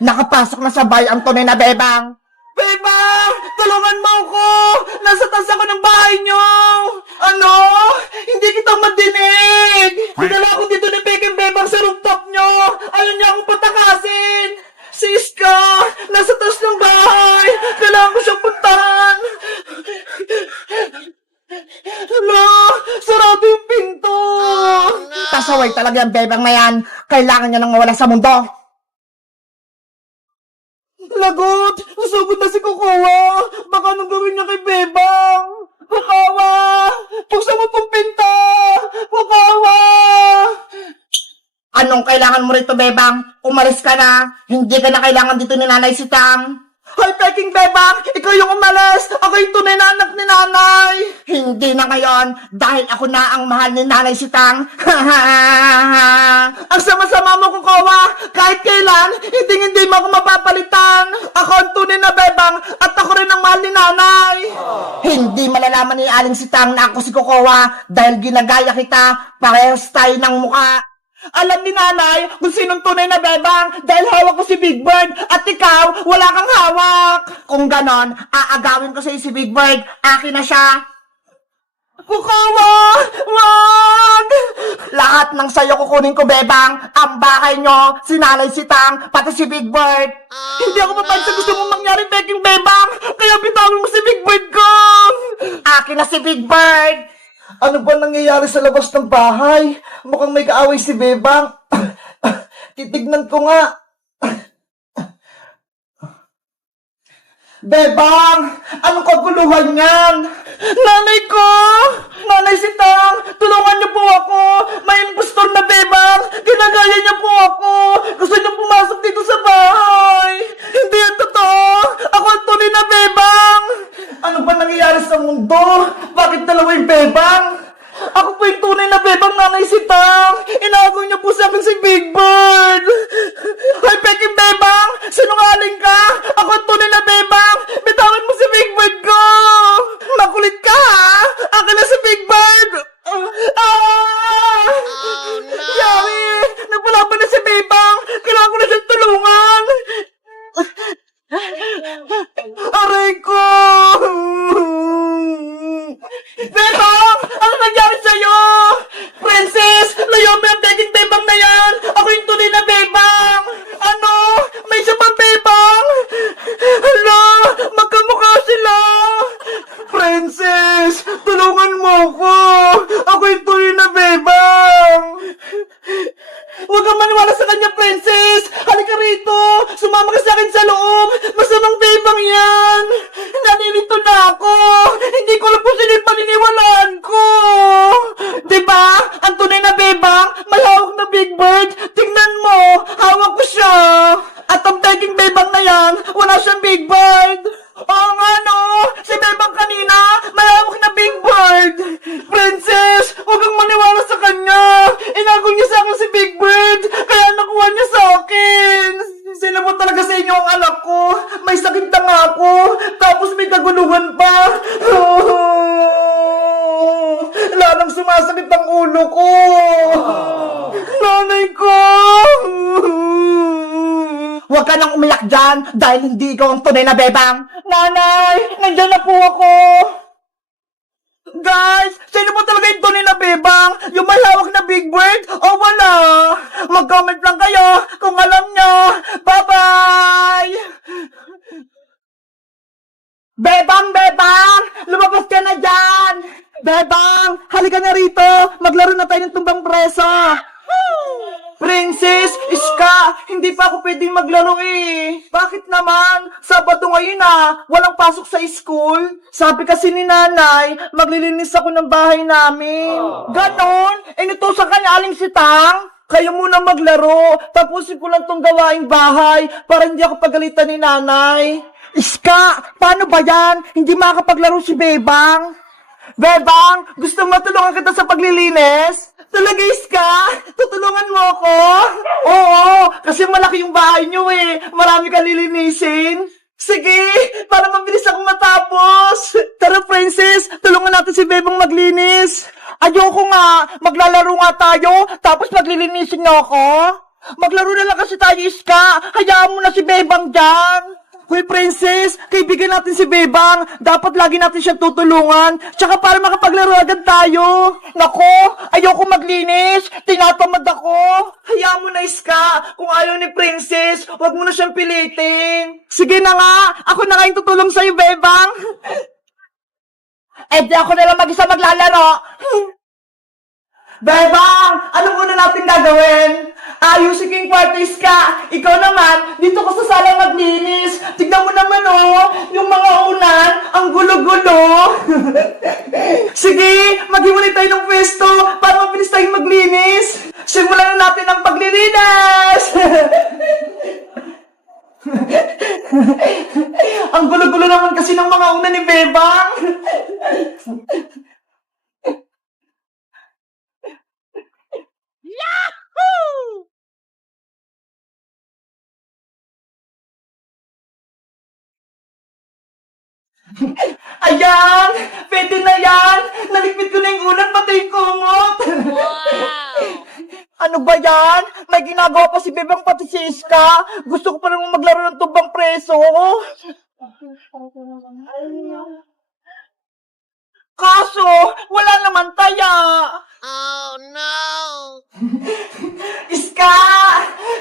Nakapasok na sa bahay ang tunay na bebang. Bebang! Tulungan mo ako! Nasa taas ako ng bahay niyo! Ano? Hindi kita madinig! Pinala ako dito ni Peking Bebang sa rooftop niyo! Ayaw niya akong patakasin! Si Iska! Nasa taas ng bahay! Kailangan ko siyang puntahan! Hala! Sarado yung pinto! Pasaway talaga ang bebang na yan. Kailangan niya nang mawala sa mundo. Lagot! Nasugod na si Kukawa! Baka anong gawin niya kay Bebang? Kukawa! Buksan mo tong pinta! Kukawa! Anong kailangan mo rito, bebang? Umalis ka na. Hindi ka na kailangan dito ni Nanay Sitang. Hoy, Peking Bebang! Ikaw yung umalis! Ako yung tunay na anak ni Nanay! Hindi na ngayon, dahil ako na ang mahal ni Nanay Sitang. Ang sama-sama mo, Kukawa! Kahit kailan, hindi mo ako mapapalitan! Ako ang tunay na Bebang at ako rin ang mahal ni Nanay! Hindi malalaman ni Aling Sitang na ako si Kokowa dahil ginagaya kita, parehas tayo ng mukha. Alam ni Nanay kung sinong tunay na Bebang dahil hawak ko si Big Bird at ikaw, wala kang hawak! Kung ganon, aagawin ko sa'yo si Big Bird, akin na siya. Kukawa! Wag! Lahat ng sayo kukunin ko, bebang. Ang bahay nyo, si Nanay Sitang, pati si Big Bird. Hindi ako papayag sa gusto mong mangyari, Peking Bebang! Kaya bitawin mo si Big Bird ko! Akin na si Big Bird. Ano ba nangyayari sa labas ng bahay? Mukhang may kaaway si Bebang. Titignan ko nga. Bebang! Anong kaguluhan yan? Nanay ko! Nanay Sitang! Tulungan niyo po ako! May impostor na Bebang! Ginagaya niya po ako! Gusto niyo pumasok dito sa bahay! Hindi yan totoo! Ako ang tunay na Bebang! Ano ba nangyayari sa mundo? Bakit dalawa yung Bebang? Ako po yung tunay na Bebang, Nanay Sitang! Inaagaw niyo po sa akin si Big Bird! Hoy, Peking Bebang! Sinungaling ka! Ako ang tunay na Bebang! Bitawan mo si Big Bird ko! Makulit ka, ha? Akin na si Big Bird! Yari! Nagpalaban na si Bebang! Kailangan ko na siyang tulungan! Aray ko! Bebang! Ano nangyari sa'yo? Princess! Layo mo yung Peking Bebang na yan! Ako yung tunay na Bebang! Ano? May isa pang Bebang? Hala! Magkamukha sila! Princess! Tulungan mo ko! Ako yung tunay na Bebang! Huwag kang maniwala sa kanya, Princess! Halika rito! Sumama ka sa akin sa loob! Masamang Bebang yan! Nanilito na ako! Hindi ko alam kung sino yung paniniwalaan ko! Diba? Ang tunay na Bebang, may hawak na Big Bird! Tingnan mo! Hawak ko siya! At ang Peking Bebang na yan, wala siyang Big Bird! Oo nga no! Si Bebang kanina, may hawak na Big Bird! Princess, huwag kang maniwala sa kanya! Inagol niya sa akin si Big Bird, kaya nakuha niya sa akin! Sino mo talaga sa inyo ang anak ko? May sakit na nga ako, tapos may kaguluhan pa! Lalang sumasakit ang ulo ko! Nanay ko! Huwag ka nang umiyak dyan dahil hindi ikaw ang tunay na bebang. Nanay! Nandiyan na po ako! Guys! Sino po talaga yung tunay na Bebang? Yung may hawak na Big Bird? O wala? Mag-comment lang kayo kung alam nyo! Bye-bye! Bebang, bebang! Lumabas ka na dyan! Bebang! Halika na rito! Maglaro na tayo ng tumbang preso! Princess! Iska! Hindi pa ako pwedeng maglaro eh! Bakit naman? Sabado ngayon ah! Walang pasok sa school! Sabi kasi ni Nanay, maglilinis ako ng bahay namin! Ganon? Inutusan ka niya Aling Sitang? Kayo muna maglaro! Tapusin ko lang tong gawaing bahay para hindi ako pagalitan ni Nanay! Iska! Paano ba yan? Hindi makakapaglaro si Bebang? Bebang! Gusto mo tulungan kita sa paglilinis? Talaga, Iska? Tutulungan mo ako? Oo, kasi malaki yung bahay niyo eh. Marami kang lilinisin. Sige, para mabilis akong matapos. Tara, Princess, tulungan natin si Bebang maglinis. Ayoko nga, maglalaro nga tayo, tapos maglilinisin niyo ako. Maglaro na lang kasi tayo, Iska. Hayaan mo na si Bebang dyan. Hoy, Princess, kaibigan natin si Bebang. Dapat lagi natin siyang tutulungan. Tsaka para makapaglaro agad tayo. Nako, ayoko maglinis. Tinatamad ako. Hayaan mo na, Iska. Kung ayaw ni Princess, wag mo na siyang pilitin. Sige na nga. Ako na nga yung tutulong sa'yo, Bebang. Eh di ako na lang mag-isa maglalaro. Bebang, anong una natin gagawin? Ayusin ko yung kwarto, Iska. Ikaw naman, dito ko sa sala maglinis. Tignan mo naman, oh, yung mga unan, ang gulo-gulo. Sige, maghiwalay tayo ng pwesto para mabilis tayong maglinis. Simulan na natin ang paglilinis. Ang gulo-gulo naman kasi ng mga unan ni Bebang. Ayan! Pwede na yan! Nalikpit ko na yung ulan, pati yung kumot! Ano ba yan? May ginagawa pa si Bebang pati si Iska. Gusto ko pa naman maglaro ng tubang preso. Kaso, wala naman taya. Oh no! Iska!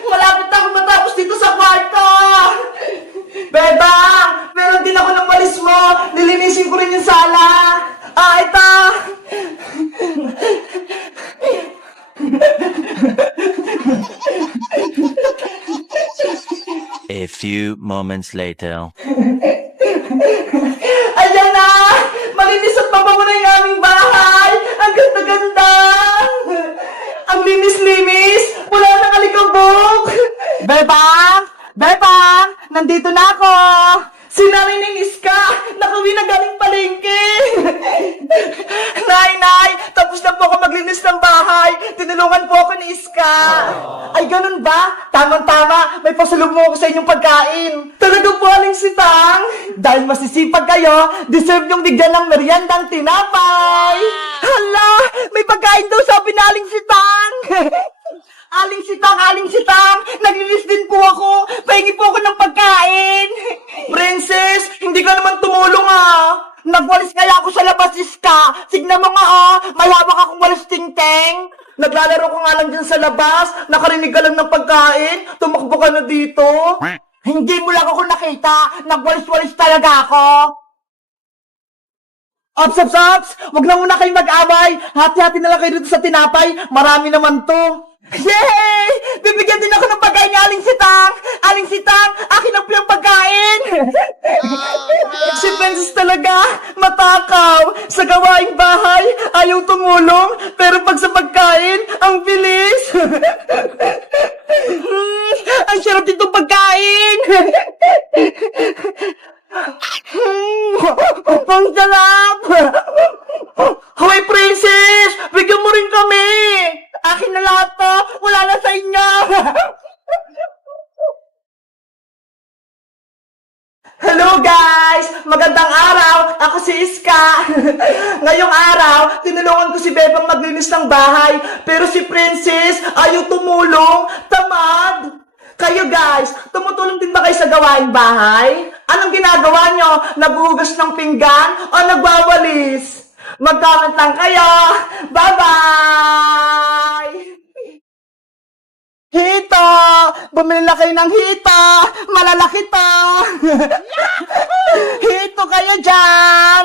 Malapit ako matapos dito sa kwarto! Bebang! Meron din ako ng walis mo! Nilinisin ko rin yung sala! Ito! A few moments later. Ayan na! Malinis at mabango na yung aming bahay! Ang ganda-ganda! Ang linis-linis! Wala nang alikabok! Bebang! Bebang! Nandito na ako! Sinari ni Iska! Nakauwi na galing palengke! Nay! Tapos na po ako maglinis ng bahay! Tinulungan po ako ni Iska! Ay, ganun ba? Tamang-tama! May pasalubong ako sa inyong pagkain! Talaga po, Aling Sitang! Dahil masisipag kayo, deserve niyong bigyan ng meriendang tinapay! Hala! May pagkain daw sabi na Aling Sitang! Aling Sitang! Naglinis din po ako! Pahingi po ako ng pagkain! Princess, hindi ka naman tumulong ah! Nagwalis kaya ako sa labas, Iska! Tignan mo nga oh! May hawak akong walis ting-teng! Naglalaro ko nga lang dyan sa labas! Nakarinig ka lang ng pagkain! Tumakbo ka na dito! Hindi mo lang ako nakita. Nagwalis-walis talaga ako. Ops! Huwag na muna kayong mag-away! Hati-hati na lang kayo dito sa tinapay! Marami naman to! Yay! Bibigyan din ako ng pagkain ni Aling Sitang! Aling Sitang, akin ang piyang pagkain! Si Princess talaga, matakaw! Sa gawaing bahay, ayaw tumulong, pero pag sa pagkain, ang bilis! Ang sarap ditong pagkain! Ang sarap! Hoy, Princess! Bigyan mo rin kami! Akin na lahat to! Wala na sa inyo! Hello guys! Magandang araw! Ako si Iska! Ngayong araw, tinulungan ko si Bebang maglinis ng bahay, pero si Princess ayaw tumulong! Tamad! Kayo guys, tumutulong din ba kayo sa gawaing bahay? Anong ginagawa nyo? Naghuhugas ng pinggan o nagwawalis? Mag-comment lang kayo! Bye-bye! Hito! Bumili na kayo ng hito! Malalaki to! Hito kayo dyan!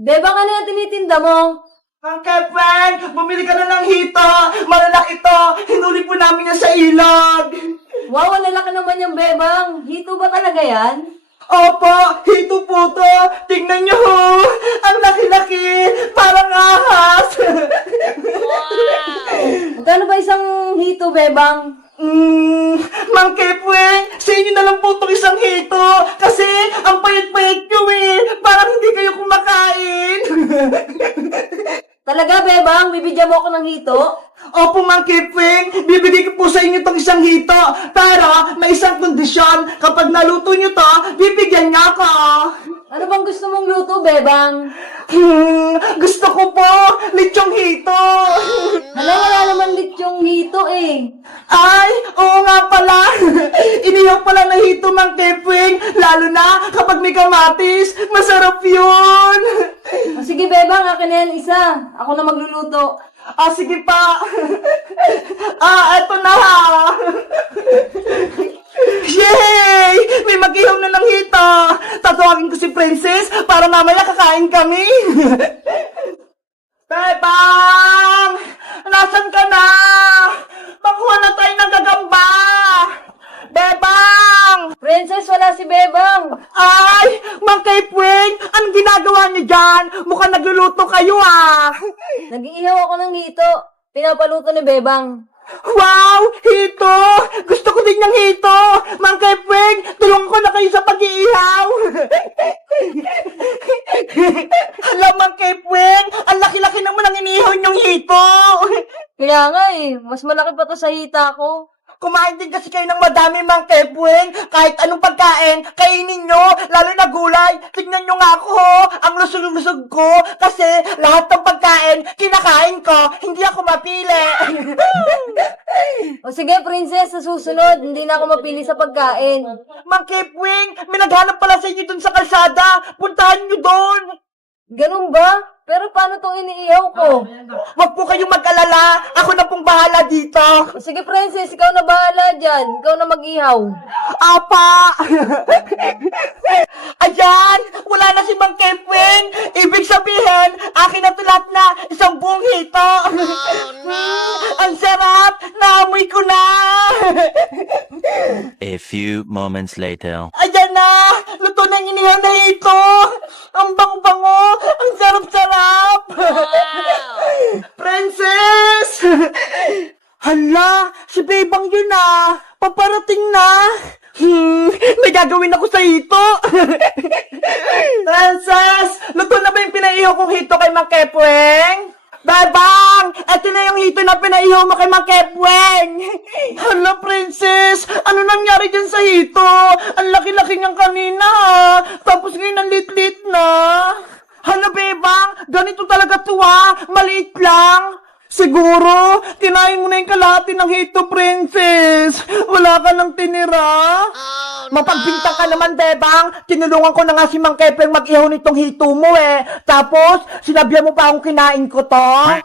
Bebang, ano yung tinitinda mo? Ang Frank, bumili ka na ng hito! Malalaki to! Hinuli po namin yan sa ilog! Wow, ang lalaki naman yung Bebang. Hito ba talaga yan? Opo, hito po to! Tingnan nyo ho! Ang laki-laki! Parang ahas! Magkano ba isang hito, Bebang? Mang Kepwe, sa inyo na lang po itong isang hito! Kasi, ang payat-payat nyo eh! Parang hindi kayo kumakain! Talaga, Bebang? Bibigyan mo ako ng hito? Opo, Mang Kepweng, bibigay ko po sa inyo itong isang hito. Pero, may isang kondisyon. Kapag naluto nyo to, bibigyan niya ako. Ano bang gusto mong luto, Bebang? Gusto ko po, lechong hito. Hala, wala naman lechong hito eh. Ay, oo nga pala. Inihaw pala na hito, Mang Kepwing. Lalo na kapag may kamatis. Masarap yun. O, sige, Bebang, akin na yan isa. Ako na magluluto. Sige pa. Eto na. Yay! May mag-ihaw na ng hito. Tatawagin ko si Princess para mamaya kakain kami. Bebang! Nasaan ka na? Makuha na tayo ng gagamba. Bebang! Princess, wala si Bebang. Ay! Mang Kepwing! Anong ginagawa niyo dyan? Mukhang nagluluto kayo Nag-iihaw ako ng hito. Pinapaluto ni Bebang. Wow! Hito! Gusto ko din ng hito! Mang Kepwing, tulungan ko na kayo sa pag-iihaw! Alam, Mang Kepwing, ang laki-laki naman ang inihaw niyong hito! Kaya nga eh, mas malaki pa to sa hita ko. Kumain din kasi kayo ng madami, Mang Kepwing. Kahit anong pagkain, kainin nyo, lalo na gulay. Tignan nyo nga ako, ang lusog-lusog ko. Kasi lahat ng pagkain, kinakain ko, hindi ako mapili. O sige, Princess, sa susunod, hindi na ako mapili sa pagkain. Mang Kepwing, may naghanap pala sa inyo dun sa kalsada. Puntahan nyo doon. Ganun ba? Pero paano tong iniihaw ko? Huwag po kayong mag-alala. Ako na pong bahala dito. O sige, Princess, ikaw na bahala dyan. Ikaw na mag-ihaw. Apa! Ayan! Wala na si Mang Kepwing. Ibig sabihin, akin na to lahat na isang buong hito. Ang sarap! Naamoy ko na! A few moments later. Ayan na! Luto na yung inihaw na hito! Ang bango-bango! Ang sarap-sarap! Princess! Hala! Si Bebang yun Paparating na! May gagawin ako sa hito! Princess! Luto na ba yung pinaihaw kong hito kay Mang Kepwing? Bebang! Eto na yung hito na pinaihaw mo kay Mang Kepwing! Hala, Princess! Ano nangyari dyan sa hito? Ang laki-laki niyang kanina Tapos ngayon ang lit-lit na! Hala, Bebang! Ganito talaga to Maliit lang! Siguro, kinain mo na yung kalahati ng hito, Princess. Wala ka nang tinira. Mapagbintang ka naman, Bebang. Tinulungan ko na nga si Mang Kepwing mag-ihaw nitong hito mo Tapos, sinabihan mo pa akong kinain ko to.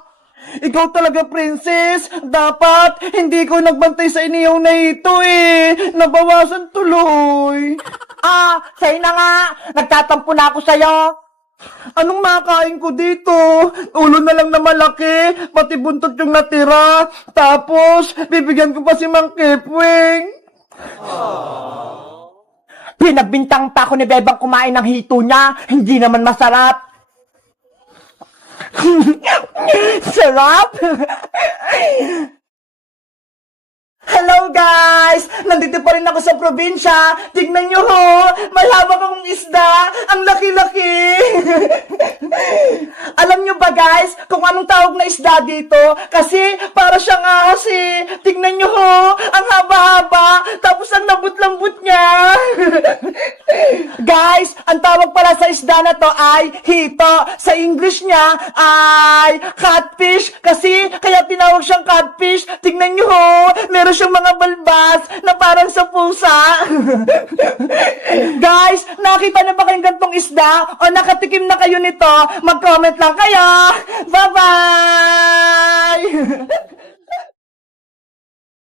Ikaw talaga, Princess. Dapat, hindi ko nagbantay sa inihaw na hito Nabawasan tuloy. Sa'yo na nga. Nagtatampo na ako sa'yo. Anong makain ko dito? Ulo na lang na malaki, pati buntot yung natira. Tapos, bibigyan ko pa si Mang Kepwing. Pinagbintang pa ako ni Bebang kumain ng hito niya. Hindi naman masarap. Sarap! Hello guys! Nandito pa rin ako sa probinsya. Tignan nyo may hawak akong isda. Ang laki-laki. Alam nyo ba guys, kung anong tawag na isda dito? Kasi para siyang ahas Tignan nyo ang haba-haba. Tapos ang lambot-lambot niya. Guys, ang tawag pala sa isda na to ay hito. Sa English niya ay catfish. Kasi kaya tinawag siyang catfish. Tignan nyo meron siyang mga balbas na parang sa pusa. Guys, nakita na ba kayong gantong isda? O nakatikim na kayo nito? Mag-comment lang kayo. Bye-bye!